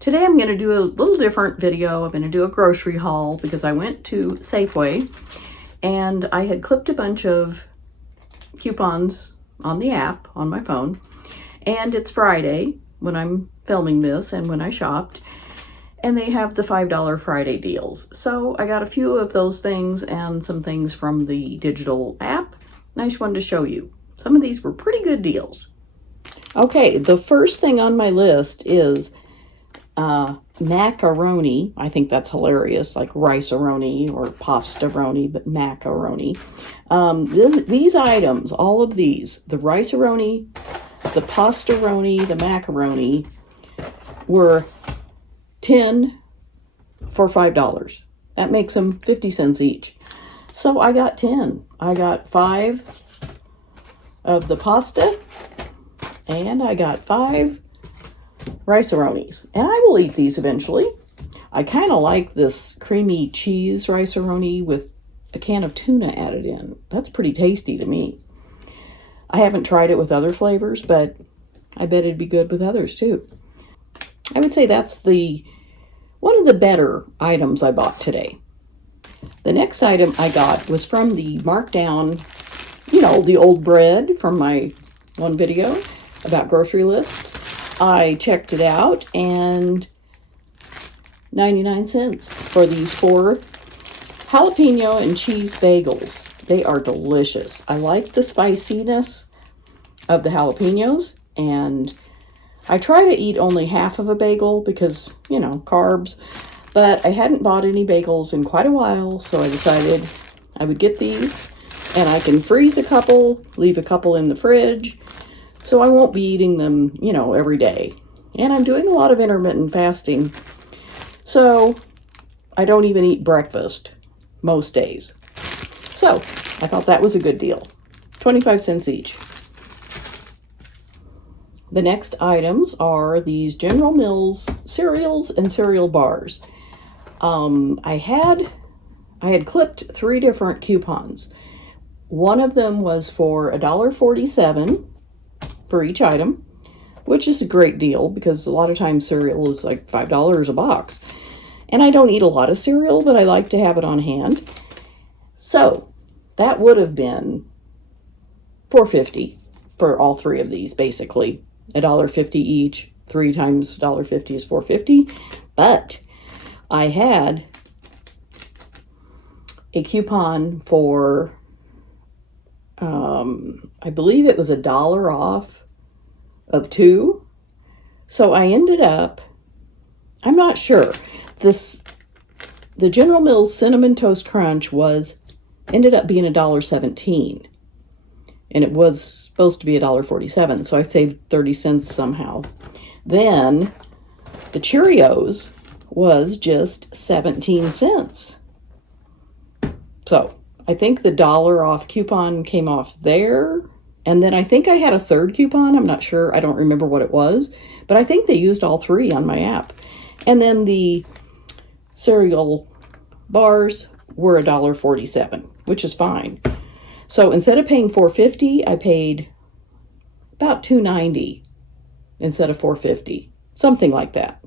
Today I'm going to do a little different video. I'm going to do a grocery haul because I went to Safeway and I had clipped a bunch of coupons on the app on my phone, and it's Friday when I'm filming this and when I shopped, and they have the $5 Friday deals. So I got a few of those things and some things from the digital app. Nice one to show you. Some of these were pretty good deals. Okay, the first thing on my list is macaroni. I think that's hilarious, like rice-a-roni or pasta-roni, but macaroni. These items, all of these, the rice-a-roni, the pasta-roni, the macaroni, were 10 for $5. That makes them 50 cents each. So I got 10. I got 5 of the pasta, and I got 5 rice-a-ronis, and I will eat these eventually. I kind of like this creamy cheese rice-a-roni with a can of tuna added in. That's pretty tasty to me. I haven't tried it with other flavors, but I bet it'd be good with others too. I would say that's one of the better items I bought today. The next item I got was from the markdown, you know, the old bread from my one video about grocery lists. I checked it out, and 99 cents for these 4 jalapeno and cheese bagels. They are delicious. I like the spiciness of the jalapenos, and I try to eat only half of a bagel because, you know, carbs, but I hadn't bought any bagels in quite a while, so I decided I would get these, and I can freeze a couple, leave a couple in the fridge, so I won't be eating them, you know, every day. And I'm doing a lot of intermittent fasting, so I don't even eat breakfast most days. So I thought that was a good deal. 25 cents each. The next items are these General Mills cereals and cereal bars. I had clipped 3 different coupons. One of them was for $1.47 for each item, which is a great deal because a lot of times cereal is like $5 a box. And I don't eat a lot of cereal, but I like to have it on hand. So that would have been $4.50 for all 3 of these, basically. $1.50 each. 3 times $1.50 is $4.50. But I had a coupon for, I believe it was $1 off of 2. So I ended up, I'm not sure, the General Mills Cinnamon Toast Crunch ended up being $1.17. And it was supposed to be $1.47, so I saved 30 cents somehow. Then the Cheerios was just 17 cents. So I think the $1 off coupon came off there. And then I think I had a third coupon. I'm not sure. I don't remember what it was. But I think they used all 3 on my app. And then the cereal bars were $1.47, which is fine. So instead of paying $4.50, I paid about $2.90 instead of $4.50. Something like that.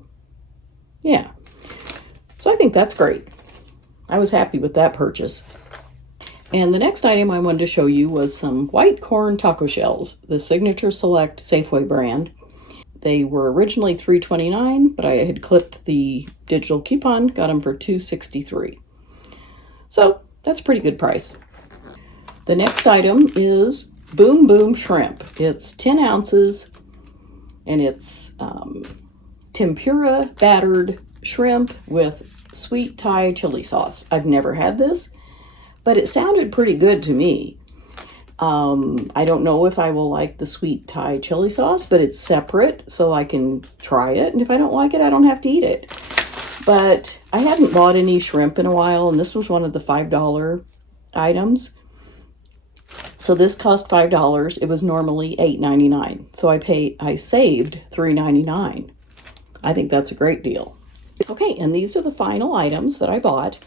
Yeah. So I think that's great. I was happy with that purchase. And the next item I wanted to show you was some white corn taco shells, the Signature Select Safeway brand. They were originally $3.29, but I had clipped the digital coupon, got them for $2.63. So that's a pretty good price. The next item is Boom Boom Shrimp. It's 10 ounces, and it's tempura battered shrimp with sweet Thai chili sauce. I've never had this, but it sounded pretty good to me. I don't know if I will like the sweet Thai chili sauce, but it's separate, so I can try it. And if I don't like it, I don't have to eat it. But I hadn't bought any shrimp in a while, and this was one of the $5 items. So this cost $5. It was normally $8.99. So I saved $3.99. I think that's a great deal. Okay, and these are the final items that I bought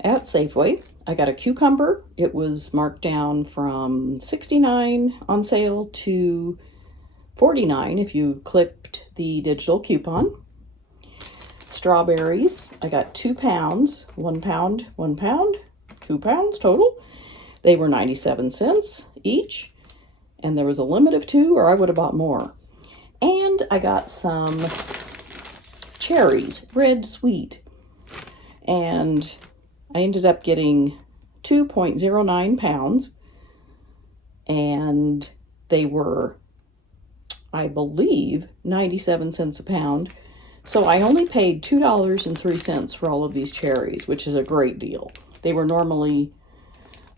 at Safeway. I got a cucumber. It was marked down from $69 on sale to $49 if you clicked the digital coupon. strawberries. I got 2 pounds, 1 pound, 1 pound, 2 pounds total. They were 97 cents each, and there was a limit of 2 or I would have bought more. And I got some cherries, red sweet, and I ended up getting 2.09 pounds, and they were, I believe, 97 cents a pound. So I only paid $2.03 for all of these cherries, which is a great deal. They were normally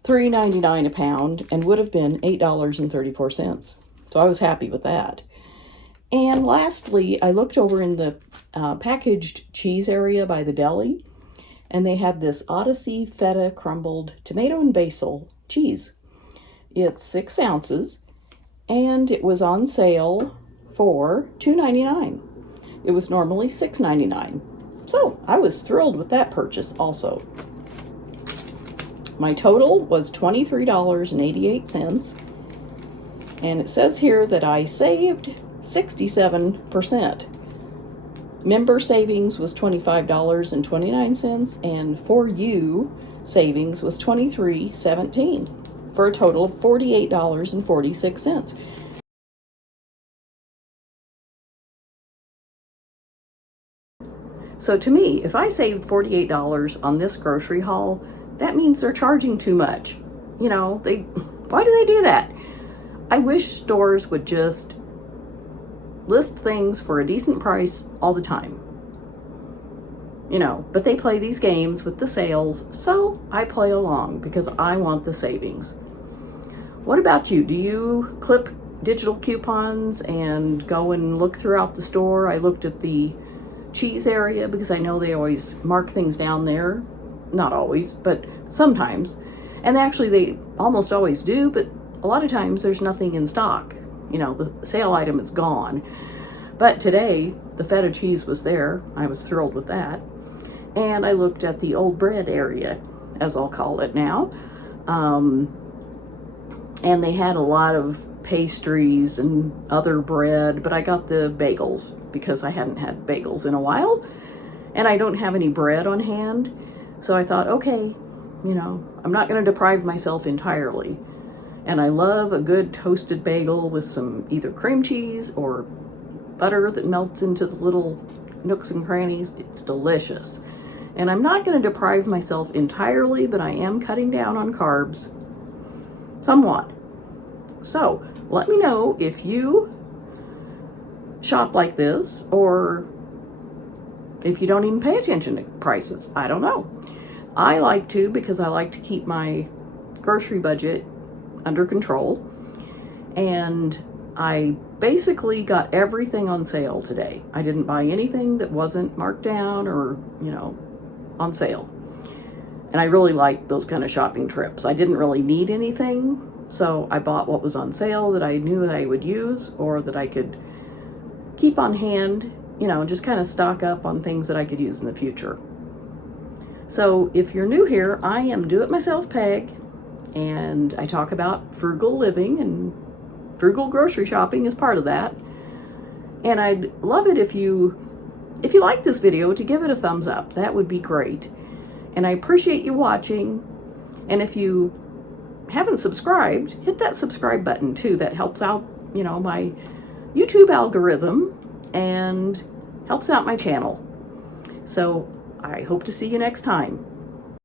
$3.99 a pound and would have been $8.34. So I was happy with that. And lastly, I looked over in the packaged cheese area by the deli, and they had this Odyssey feta crumbled tomato and basil cheese. It's 6 ounces, and it was on sale for $2.99. It was normally $6.99. So I was thrilled with that purchase also. My total was $23.88, and it says here that I saved 67%. Member savings was $25.29, and for you savings was $23.17, for a total of $48.46. So to me, if I saved $48 on this grocery haul, that means they're charging too much. You know, why do they do that? I wish stores would just list things for a decent price all the time. You know, but they play these games with the sales, so I play along because I want the savings. What about you? Do you clip digital coupons and go and look throughout the store? I looked at the cheese area because I know they always mark things down there. Not always, but sometimes. And actually they almost always do, but a lot of times there's nothing in stock. You know, the sale item is gone. But today, the feta cheese was there. I was thrilled with that. And I looked at the old bread area, as I'll call it now. And they had a lot of pastries and other bread, but I got the bagels because I hadn't had bagels in a while. And I don't have any bread on hand. So I thought, okay, you know, I'm not going to deprive myself entirely. And I love a good toasted bagel with some either cream cheese or butter that melts into the little nooks and crannies. It's delicious. And I'm not going to deprive myself entirely, but I am cutting down on carbs somewhat. So let me know if you shop like this, or if you don't even pay attention to prices. I don't know. I like to, because I like to keep my grocery budget under control. And I basically got everything on sale today. I didn't buy anything that wasn't marked down or, you know, on sale. And I really like those kind of shopping trips. I didn't really need anything, so I bought what was on sale that I knew that I would use or that I could keep on hand, you know, just kind of stock up on things that I could use in the future. So if you're new here, I am Do-It-Myself Peg, and I talk about frugal living, and frugal grocery shopping is part of that. And I'd love it if you like this video to give it a thumbs up. That would be great. And I appreciate you watching. And if you haven't subscribed, hit that subscribe button too. That helps out, you know, my YouTube algorithm and helps out my channel. So I hope to see you next time.